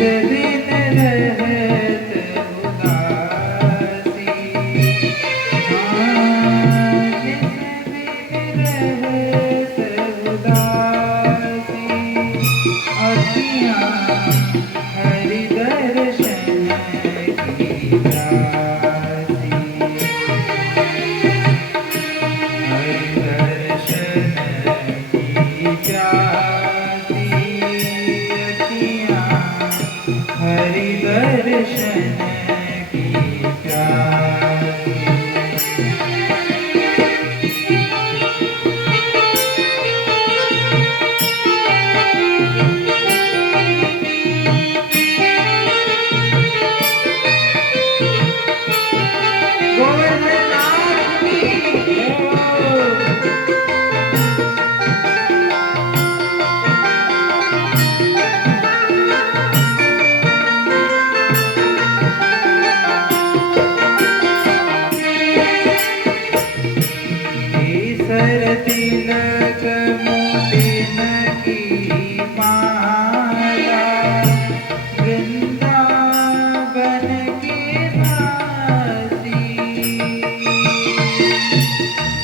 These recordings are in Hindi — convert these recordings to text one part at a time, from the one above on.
दिन रहत उदासी, जिस दिन रहत उदासी, अखियाँ हरि दर्शन की प्यासी, हरि दर्शन की प्यासी, अखियाँ हरि दर्शन की प्यासी। गोवर्धननाथ की जय। केसर तिलक मोतिन की माला, वृंदावन की भांति।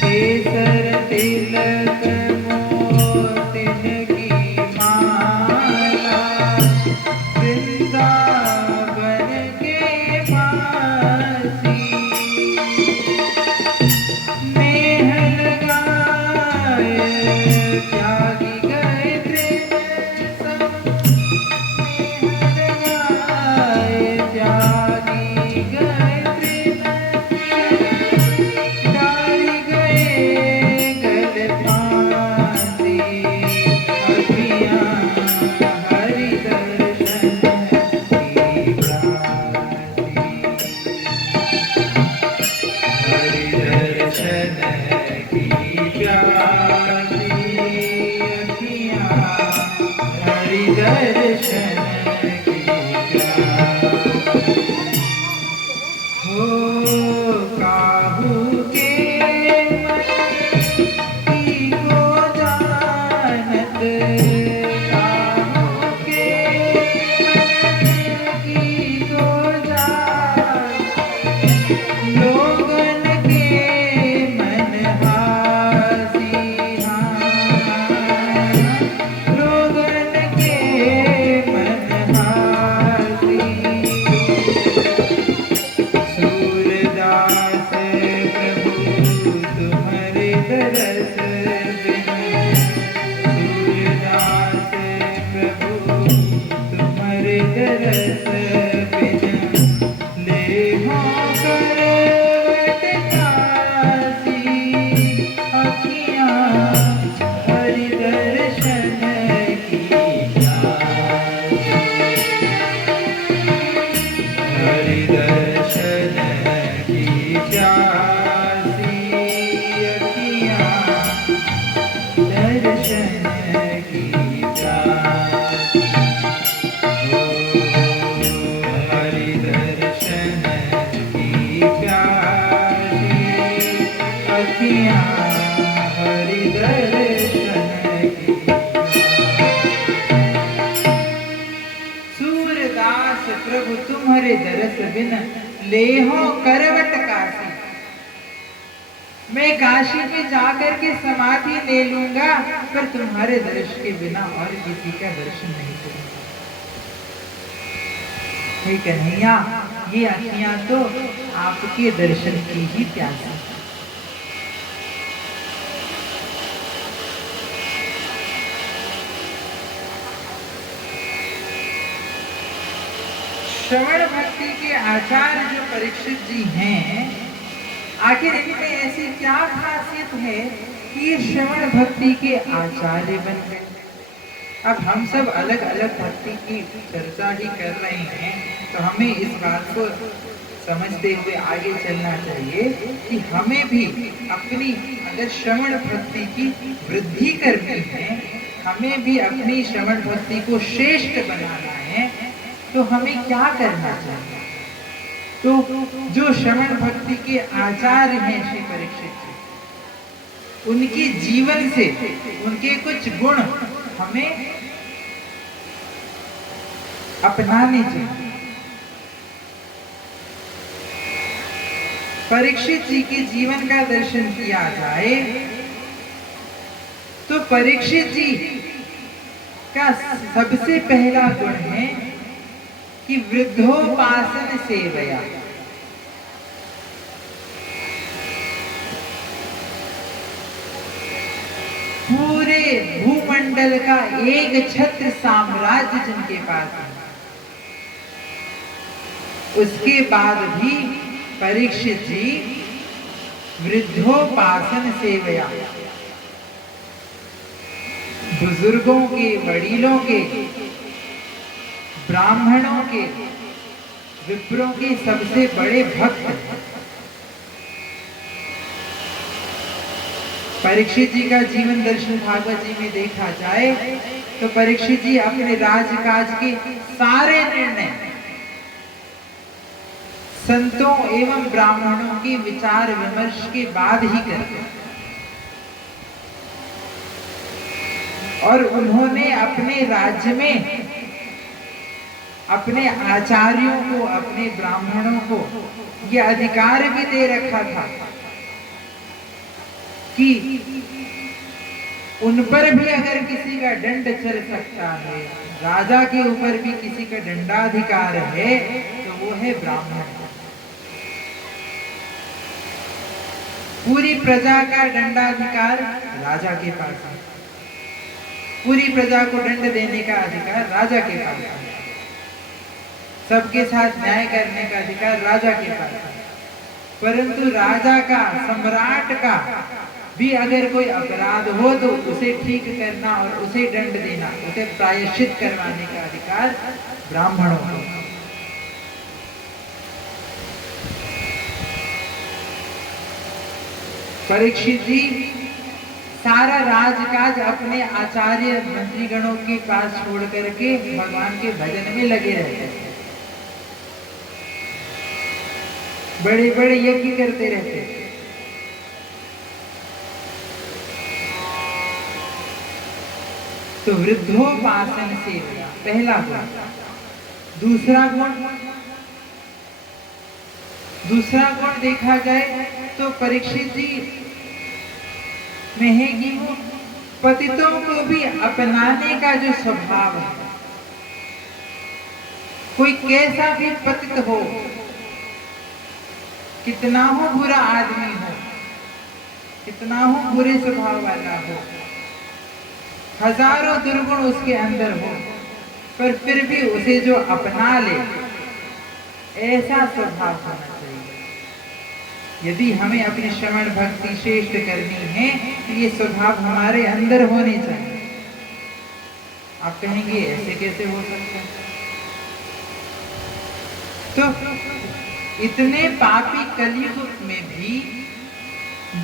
केसर तिलक मोतिन की माला, वृंदावन के भांति। नेह लगाए त्यागी गए प्रेम संग, नेह लगाए त्यागी गए प्रेम संग, डाली गए गल फांसी, अखियाँ हरि दर्शन की प्यासी, हरि दर्शन की प्यासी, अखियाँ हरि दर्शन की प्यासी। हो काहू के मन की को जानत, काहू के मन की को जानत, लोगन के मन हासी, लोगन के मन हासी। सूरदास प्रभु तुम्हारे दरस बिन, सूरदास प्रभु तुम्हारे दरस बिन, लेहो करवट कासी, अखियाँ हरि दर्शन की प्यासी, हरि दर्शन की प्यासी, अखियाँ दर्शन की प्यासी। हो हरि दर्शन की प्यासी, अखियाँ हरि दर्शन की प्यासी। सूरदास प्रभु तुम्हारे दरस बिन, लेहो करवट काशी। मैं काशी में जाकर के समाधि ले लूंगा, पर तुम्हारे दर्शन के बिना और किसी का दर्शन नहीं करूंगा। हे कन्हैया, ये अखियां तो आपके दर्शन की ही प्यासी। श्रवण भक्ति के आचार्य जो परीक्षित जी हैं, आखिर इनमें ऐसी क्या खासियत है कि ये श्रवण भक्ति के आचार्य बन गए। अब हम सब अलग अलग भक्ति की चर्चा ही कर रहे हैं, तो हमें इस बात को समझते हुए आगे चलना चाहिए कि हमें भी अपनी अगर श्रवण भक्ति की वृद्धि करनी है, हमें भी अपनी श्रवण भक्ति को श्रेष्ठ बनाना है, तो हमें क्या करना चाहिए। तो जो श्रवण भक्ति के आचार्य हैं श्री परीक्षित जी, उनके जीवन से उनके कुछ गुण हमें अपनाने चाहिए। परीक्षित जी के जीवन का दर्शन किया जाए तो परीक्षित जी का सबसे पहला गुण है कि वृद्धोपासन सेवया। पूरे भूमंडल का एक छत्र साम्राज्य जिनके पास है, उसके बाद भी परीक्षित जी वृद्धोपासन सेवया, बुजुर्गों के, वडीलों के, ब्राह्मणों के, विप्रों के सबसे बड़े भक्त। परीक्षित जी का जीवन दर्शन भागवत जी में देखा जाए तो परीक्षित जी अपने राजकाज के सारे निर्णय संतों एवं ब्राह्मणों के विचार विमर्श के बाद ही करते, और उन्होंने अपने राज्य में अपने आचार्यों को, अपने ब्राह्मणों को यह अधिकार भी दे रखा था कि उन पर भी अगर किसी का दंड चल सकता है, राजा के ऊपर भी किसी का दंडाधिकार है, तो वो है ब्राह्मण। पूरी प्रजा का दंडाधिकार राजा के पास है, पूरी प्रजा को दंड देने का अधिकार राजा के पास है, सबके साथ न्याय करने का अधिकार राजा के पास है। परंतु राजा का, सम्राट का भी अगर कोई अपराध हो तो उसे ठीक करना और उसे दंड देना, उसे प्रायश्चित करवाने का अधिकार ब्राह्मणों को। परीक्षित जी सारा राजकाज अपने आचार्य मंत्रीगणों के पास छोड़ करके भगवान के भजन में लगे रहते थे, बड़े बड़े यज्ञ करते रहते थे। तो वृद्धोपासन सेवया पहला गुण। दूसरा गुण देखा जाए तो परीक्षित जी में है कि वो पतितों को भी अपनाने का जो स्वभाव है, कोई कैसा भी पतित हो, कितना हो बुरा आदमी हो, कितना हो बुरे स्वभाव वाला हो, हजारों दुर्गुण उसके अंदर हो, पर फिर भी उसे जो अपना ले, ऐसा स्वभाव होना चाहिए। यदि हमें अपनी श्रवण भक्ति श्रेष्ठ करनी है तो ये स्वभाव हमारे अंदर होने चाहिए। आप कहेंगे ऐसे कैसे हो सकता है? तो इतने पापी कलयुग में भी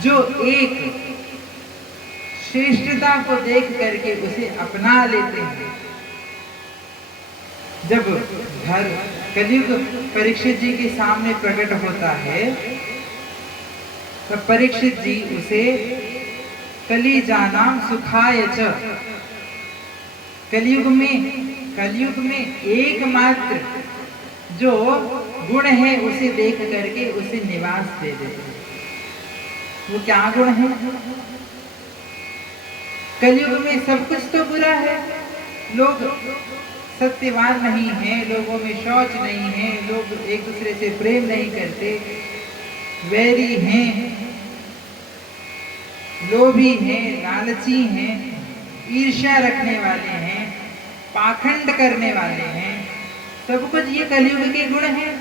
जो एक श्रेष्ठता को देख करके उसे अपना लेते हैं। जब घर कलयुग परीक्षित जी के सामने प्रकट होता है तब परीक्षित जी उसे कली जानाम सुखाय च, कलयुग में एकमात्र जो गुण है उसे देख करके उसे निवास दे देते हैं। वो क्या गुण है? कलयुग में सब कुछ तो बुरा है, लोग सत्यवान नहीं हैं, लोगों में शौच नहीं है, लोग एक दूसरे से प्रेम नहीं करते, वैरी हैं, लोभी हैं, लालची हैं, ईर्ष्या रखने वाले हैं, पाखंड करने वाले हैं, सब कुछ ये कलयुग के गुण हैं।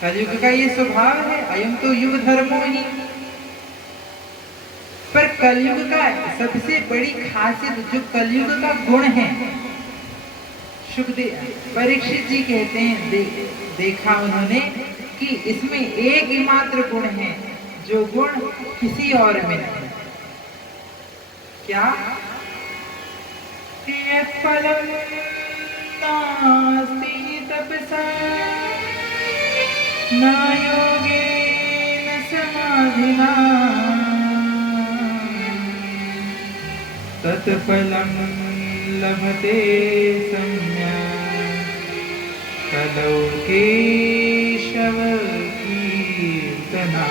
कलयुग का ये स्वभाव है, अयम तो युग धर्मो ही। पर कलयुग का सबसे बड़ी खासियत जो कलयुग का गुण है, परीक्षित जी कहते हैं देखा उन्होंने कि इसमें एक ही मात्र गुण है जो गुण किसी और में नहीं। क्या? फलम नास्ति तपसा न योगेन समाधिना तत्फलं लभते सम्यक् चलो केशव कीर्तना।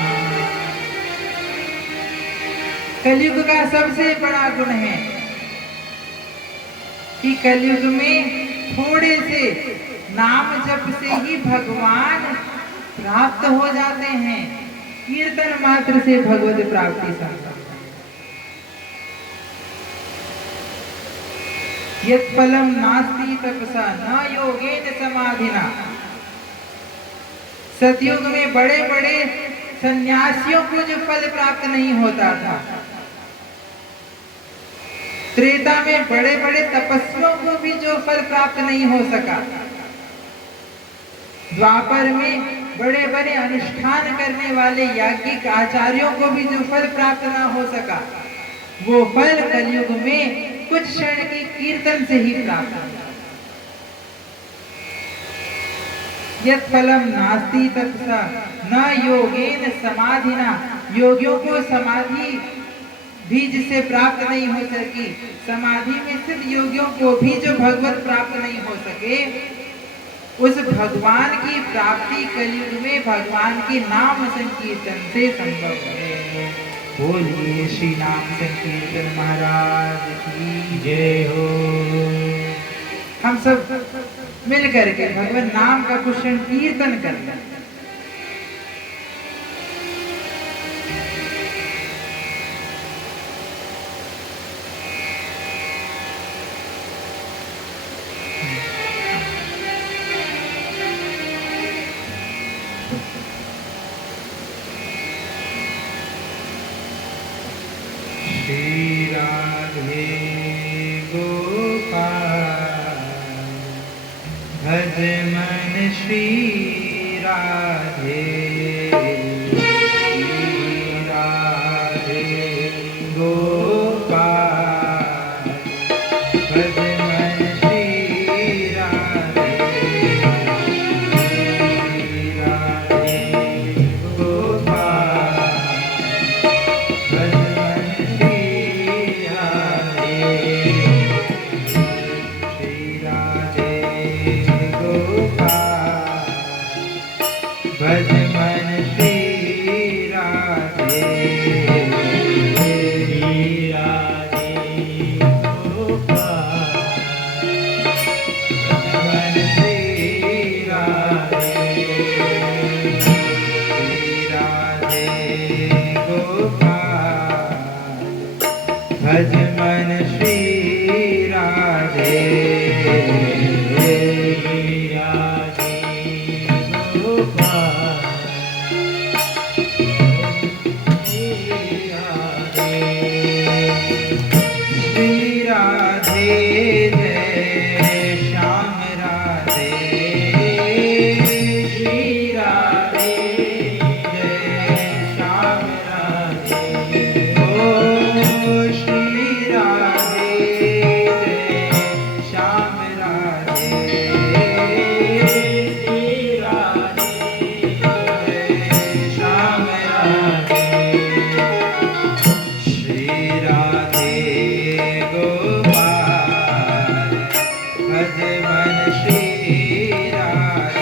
कलयुग का सबसे बड़ा गुण है कि कलयुग में थोड़े से नाम जप से ही भगवान प्राप्त हो जाते हैं। कीर्तन मात्र से भगवत प्राप्ति संभव है। यत् फलम नास्ति तपसा न योगेन समाधिना। सतयुग में बड़े बड़े सन्यासियों को जो फल प्राप्त नहीं होता था, त्रेता में बड़े बड़े तपस्वियों को भी जो फल प्राप्त नहीं हो सका, द्वापर में बड़े बड़े अनुष्ठान करने वाले याज्ञिक आचार्यों को भी जो फल प्राप्त ना हो सका, वो फल कलयुग में कुछ क्षण के कीर्तन से ही प्राप्त हो। यत् फलम नास्ति तपसा न योगेन समाधिना। योगियों को समाधि भी जिसे प्राप्त नहीं हो सकी, समाधि में सिर्फ योगियों को भी जो भगवत प्राप्त नहीं हो सके, उस भगवान की प्राप्ति कलयुग में भगवान के नाम संकीर्तन से संभव है। बोलिए श्री नाम संकीर्तन महाराज की जय हो। हम सब मिल करके भगवान नाम का कुछ कीर्तन करते हैं। श्री राधे गोपाल भज मन श्री राधे। श्री राधे गोपाल भज मन श्री राधे। श्री राधे गोपाल भज भज मन श्री राधे। श्री राधे गोपाल भज मन श्री राधे। श्री राधे गोपाल भज मन श्री राधे।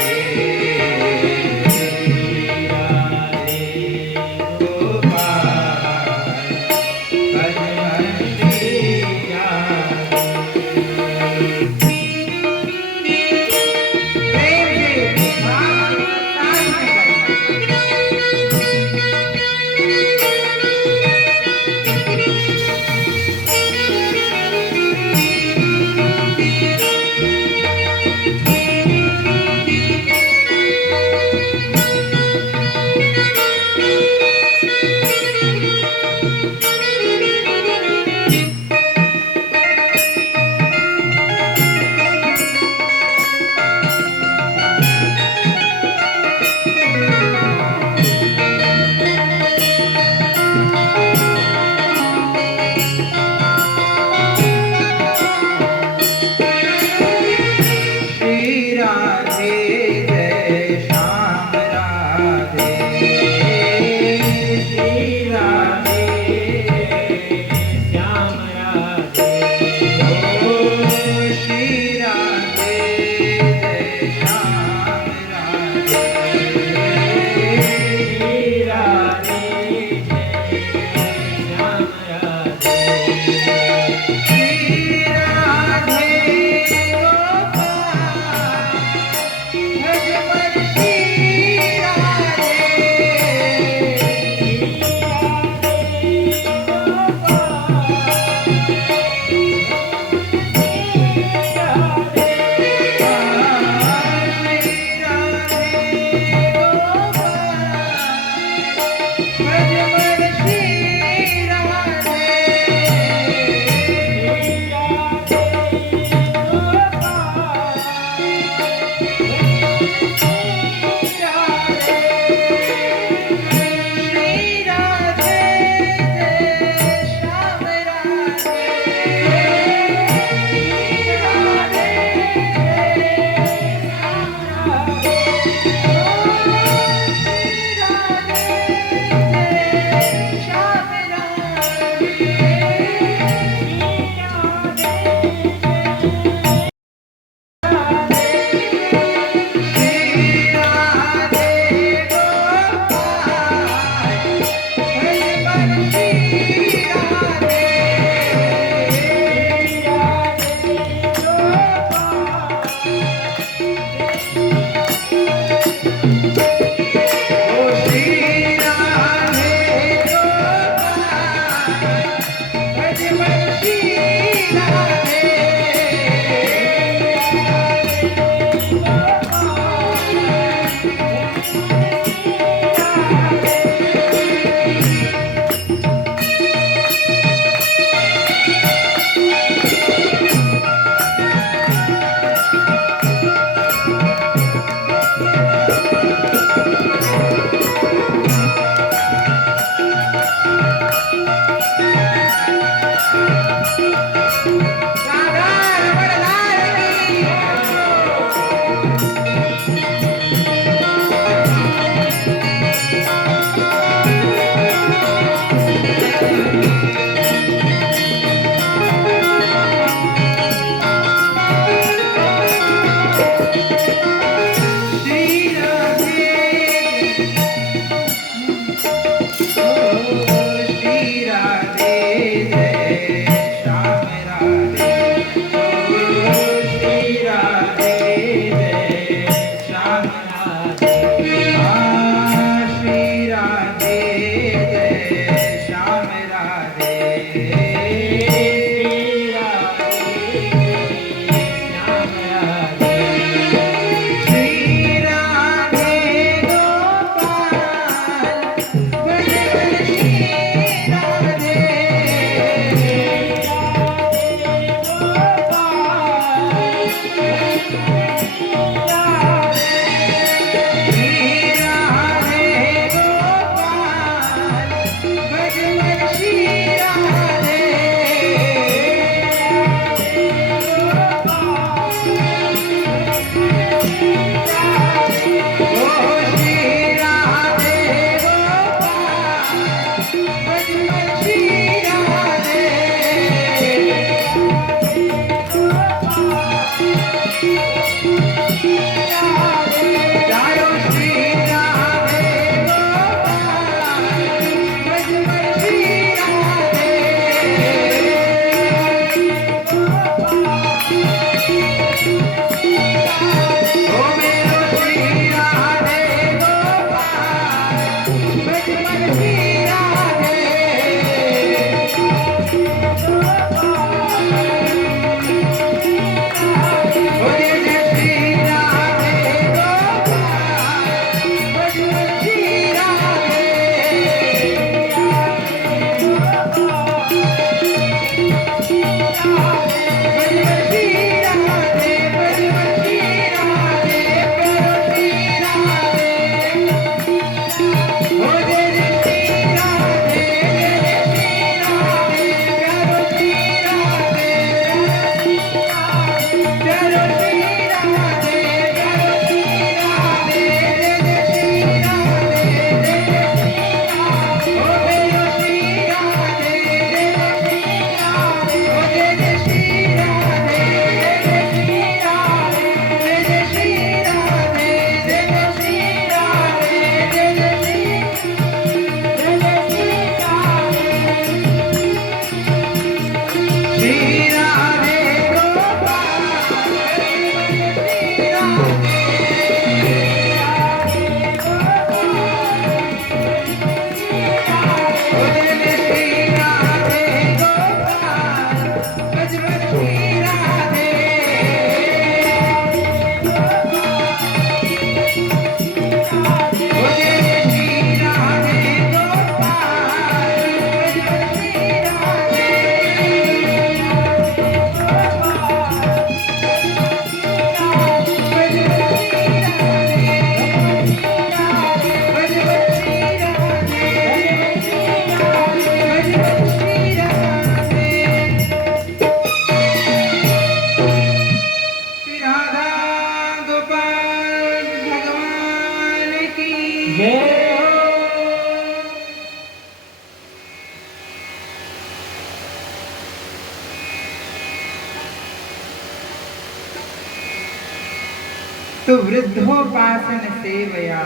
तो वृद्धोपासन सेवया,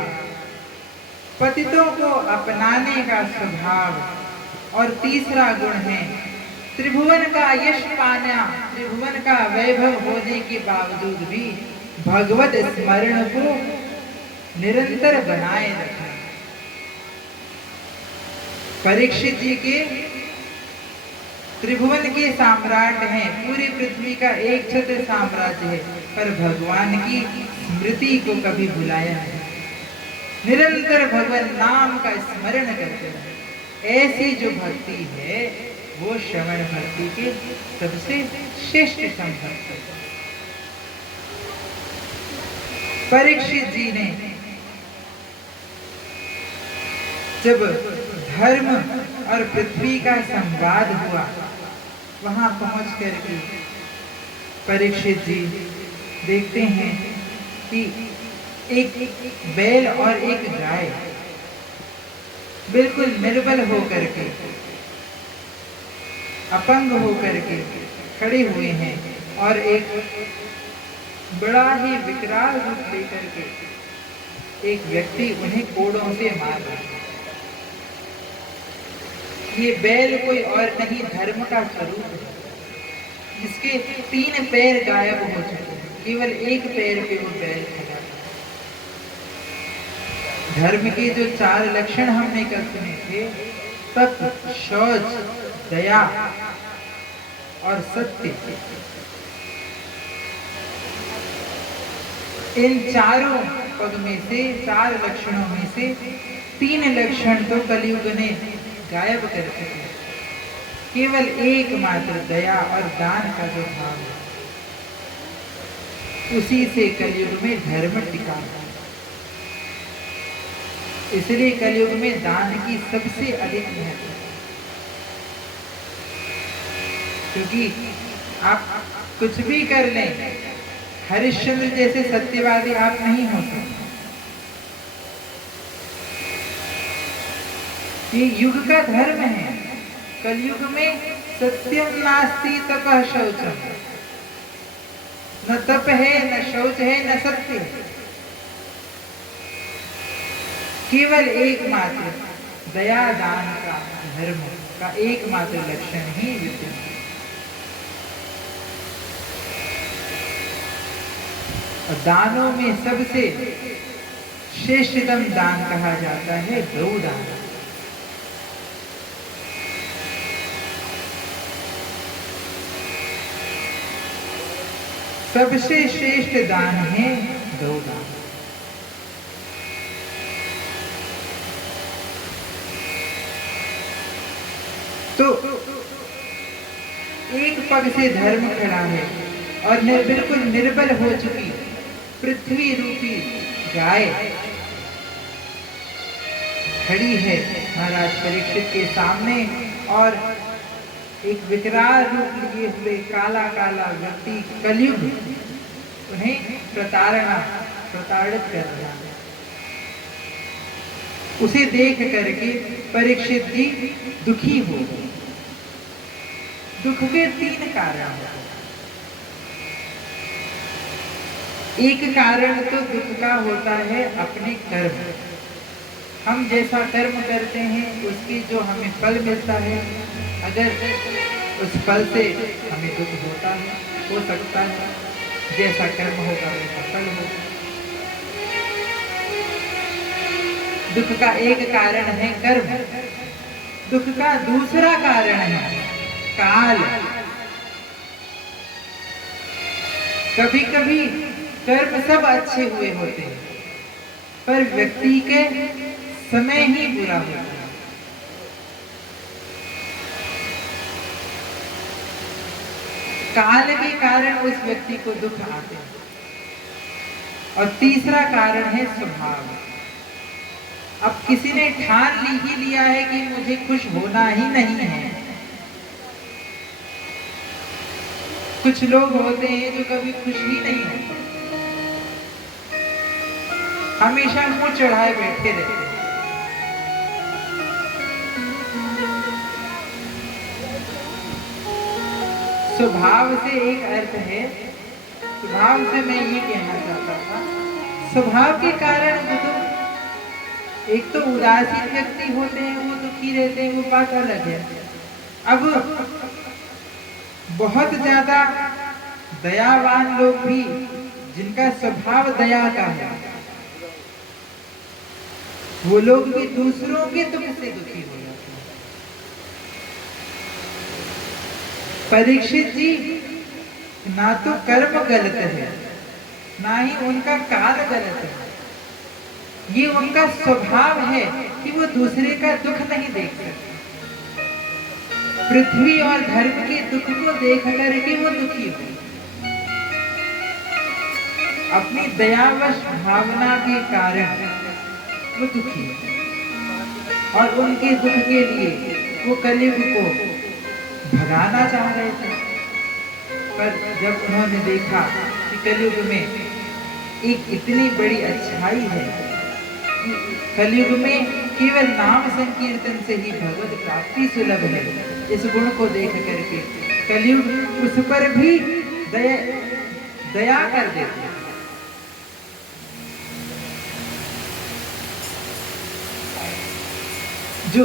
पतितों को अपनाने का स्वभाव। और तीसरा गुण है त्रिभुवन का यश पाना, त्रिभुवन का वैभव होने के बावजूद भी भगवत स्मरण को निरंतर बनाए रखना। परीक्षित जी के त्रिभुवन के सम्राट हैं, पूरी पृथ्वी का एक छत्र साम्राज्य है, पर भगवान की स्मृति को कभी भुलाया नहीं, निरंतर भगवान नाम का स्मरण करते रहे। ऐसी जो भक्ति है वो श्रवण भक्ति के सबसे श्रेष्ठ भक्ति। परीक्षित जी ने जब धर्म और पृथ्वी का संवाद हुआ, वहां पहुंच करके परीक्षित जी देखते हैं कि एक बैल और एक गाय बिल्कुल निर्बल होकर के, अपंग होकर के खड़े हुए हैं, और एक बड़ा ही विकराल रूप लेकर के एक व्यक्ति उन्हें कोड़ों से मार रहा है। ये बैल कोई और नहीं, धर्म का स्वरूप है, जिसके 3 पैर गायब हो चुके हैं, केवल एक पैर पे वो बैल खड़ा है। धर्म के जो 4 लक्षण हमने कल सुने थे, तप, शौच, दया और सत्य, इन चारों पद में से, 4 लक्षणों में से 3 लक्षण तो कलयुग ने गायब कर सके। केवल एकमात्र दया और दान का जो भाव है, उसी से कलयुग में धर्म टिका है। इसलिए कलयुग में दान की सबसे अधिक महत्व है, क्योंकि आप कुछ भी कर लें, हरिश्चंद्र जैसे सत्यवादी आप नहीं हो सकते। ये युग का धर्म है। कलयुग में सत्यम नास्ति तपः शौचम, न तप है, न शौच है, न सत्य है, केवल एकमात्र दया दान का, धर्म का एकमात्र लक्षण ही विद्यमान है। दानों में सबसे श्रेष्ठतम दान कहा जाता है गौदान। सबसे श्रेष्ठ दान है गौदान। तो एक पग से धर्म खड़ा है और बिल्कुल निर्बल हो चुकी पृथ्वी रूपी गाय खड़ी है महाराज परीक्षित के सामने, और एक विकराल रूप लिए हुए काला काला व्यक्ति कलयुग उन्हें प्रताड़ित कर रहा है। उसे देख करके परीक्षित जी दुखी हो गए। दुख के 3 कारण हैं। एक कारण तो दुख का होता है अपने कर्म। हम जैसा कर्म करते हैं उसकी जो हमें फल मिलता है, अगर उस फल से हमें दुख होता है, हो सकता है, जैसा कर्म होगा वैसा फल होगा। दुख का एक कारण है कर्म। दुख का दूसरा कारण है काल। कभी कभी कर्म सब अच्छे हुए होते हैं, पर व्यक्ति के समय ही बुरा होता है। काल के कारण उस व्यक्ति को दुख आते हैं। और तीसरा कारण है स्वभाव। अब किसी ने ठान ही लिया है कि मुझे खुश होना ही नहीं है। कुछ लोग होते हैं जो कभी खुश ही नहीं होते, हमेशा मुंह चढ़ाए बैठे रहते हैं। स्वभाव से एक अर्थ है, स्वभाव से मैं ये कहना चाहता था स्वभाव के कारण वो तो, एक तो उदासीन व्यक्ति होते हैं, वो दुखी रहते हैं, वो बात अलग है। अब बहुत ज्यादा दयावान लोग भी, जिनका स्वभाव दया का है, वो लोग भी दूसरों के दुख से दुखी हो जाते हैं। परीक्षित जी ना तो कर्म गलत है, ना ही उनका काल गलत है, ये उनका स्वभाव है कि वो दूसरे का दुख नहीं देख सकते। पृथ्वी और धर्म के दुख को देख करके वो दुखी हुए। अपनी दयावश भावना के कारण वो दुखी है, और उनके दुख के लिए वो कलयुग को भगाना चाह रहे थे। पर जब उन्होंने देखा कि कलयुग में एक इतनी बड़ी अच्छाई है, कलयुग में केवल नाम संकीर्तन से ही भगवत प्राप्ति सुलभ है, इस गुण को देख करके कलयुग उस पर भी दया कर देते। जो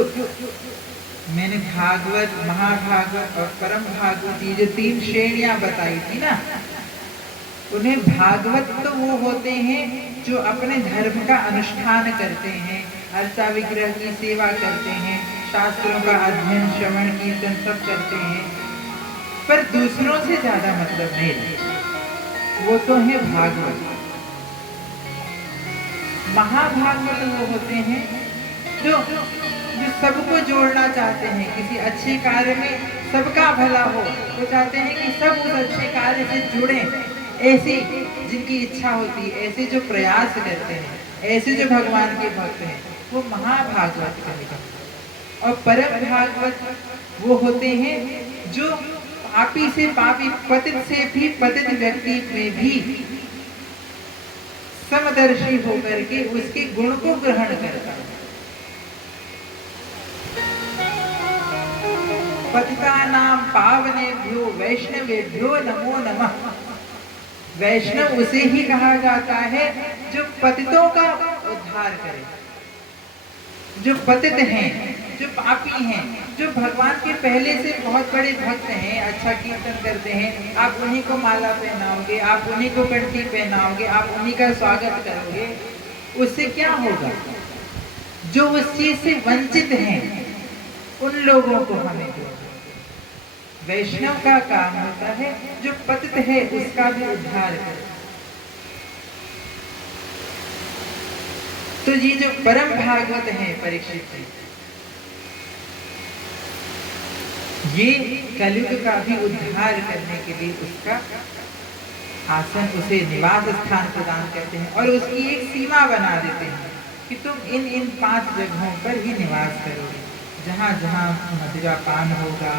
मैंने भागवत, महाभागवत और परम भागवत, ये जो 3 श्रेणियां बताई थी ना, उन्हें भागवत तो वो होते हैं जो अपने धर्म का अनुष्ठान करते हैं, अर्चा विग्रह की सेवा करते हैं, शास्त्रों का अध्ययन, श्रवण, कीर्तन सब करते हैं, पर दूसरों से ज्यादा मतलब नहीं रखते, वो तो है भागवत। महाभागवत वो होते हैं जो सबको जोड़ना चाहते हैं, किसी अच्छे कार्य में सबका भला हो, वो चाहते हैं कि सब उस अच्छे कार्य से जुड़े, ऐसी जिनकी इच्छा होती है, ऐसे जो प्रयास करते हैं, ऐसे जो भगवान के भक्त हैं, वो महाभागवत कहेगा। और परम भागवत वो होते हैं जो पापी से पापी, पतित से भी पतित व्यक्ति में भी समदर्शी होकर के उसके गुण को ग्रहण करता है। पतितानां पावनेभ्यो वैष्णवेभ्यो नमो नमः। वैष्णव उसे ही कहा जाता है जो पतितों का उद्धार करे, जो पतित हैं, जो पापी हैं, जो भगवान के पहले से बहुत बड़े भक्त हैं, अच्छा कीर्तन करते हैं, आप उन्हीं को माला पहनाओगे, आप उन्हीं को कंठी पहनाओगे, आप उन्हीं का स्वागत करोगे, उससे क्या होगा? जो उस चीज से वंचित हैं उन लोगों को हमें जोड़ना। वैष्णव का काम होता है जो पतित है उसका भी उद्धार करे। तो ये जो परम भागवत हैं परीक्षित जी, ये कलयुग का भी उद्धार करने के लिए उसका आसन, उसे निवास स्थान प्रदान करते हैं और उसकी एक सीमा बना देते हैं कि तुम इन 5 जगहों पर ही निवास करोगे। जहाँ जहाँ मदिरा पान होगा,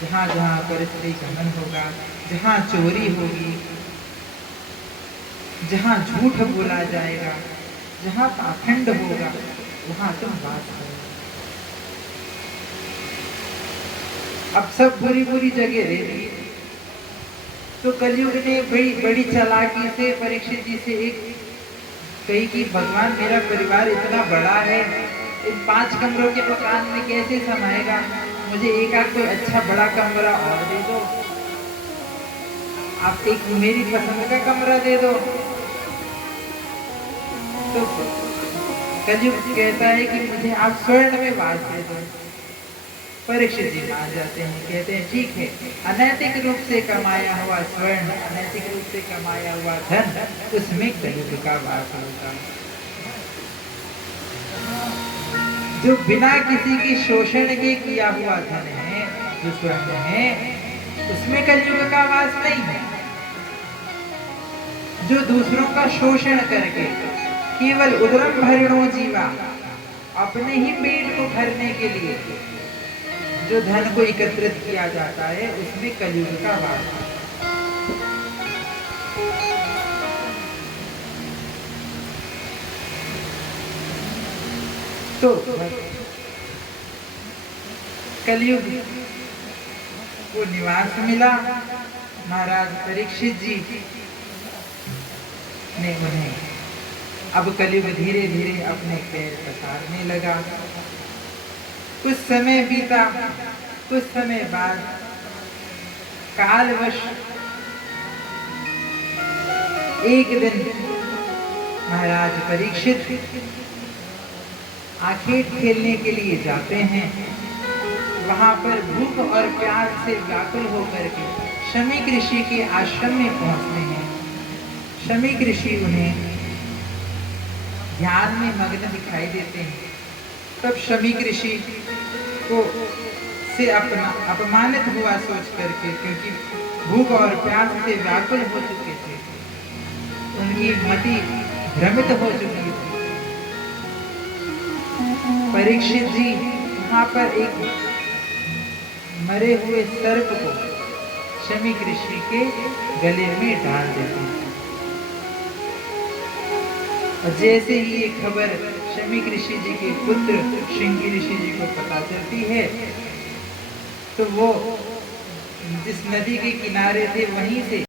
जहाँ जहाँ परस्त्री गमन होगा, जहाँ चोरी होगी, जहाँ झूठ बोला जाएगा, जहाँ पाखंड होगा, वहाँ तुम वास करो। अब सब बुरी बुरी जगह ले ली, तो कलयुग ने बड़ी बड़ी चालाकी से परीक्षित जी से एक कही कि भगवान मेरा परिवार इतना बड़ा है, इन 5 कमरों के मकान में कैसे समाएगा, मुझे एक आध कोई अच्छा बड़ा कमरा और दे दो, आप एक मेरी पसंद का कमरा दे दो। तो कलयुग कहता है कि मुझे आप स्वर्ण में वास दे दो। परीक्षित जी मान जाते हैं, कहते हैं ठीक है, अनैतिक रूप से कमाया हुआ स्वर्ण, अनैतिक रूप से कमाया हुआ धन, उसमें कलयुग का वास होगा। जो बिना किसी की शोषण के किया हुआ धन है, जो स्वर्ण है, उसमें कलयुग का वास नहीं है। जो दूसरों का शोषण करके केवल उदरम भरणो जीवा, अपने ही पेट को भरने के लिए जो धन को एकत्रित किया जाता है, उसमें कलयुग का वास है। तो कलयुग को निवास मिला। महाराज परीक्षित जी ने उन्हें अब कलयुग धीरे धीरे अपने पैर पसारने लगा। कुछ समय बीता, कुछ समय बाद कालवश एक दिन महाराज परीक्षित आखेट खेलने के लिए जाते हैं। वहां पर भूख और प्यास से व्याकुल होकर के शमीक ऋषि के आश्रम में पहुंचते हैं। शमीक ऋषि उन्हें ध्यान में मग्न दिखाई देते हैं। तब शमीक ऋषि को से अपमानित हुआ सोच करके, क्योंकि भूख और प्यास से व्याकुल हो चुके थे, उनकी मति भ्रमित हो चुकी थी। परीक्षित जी वहां पर एक मरे हुए सर्प को शमीक ऋषि के गले में डाल देते हैं। और जैसे ही ये खबर शमीक ऋषि जी के पुत्र श्रृंगी ऋषि जी को पता चलती है, तो वो जिस नदी के किनारे थे वहीं से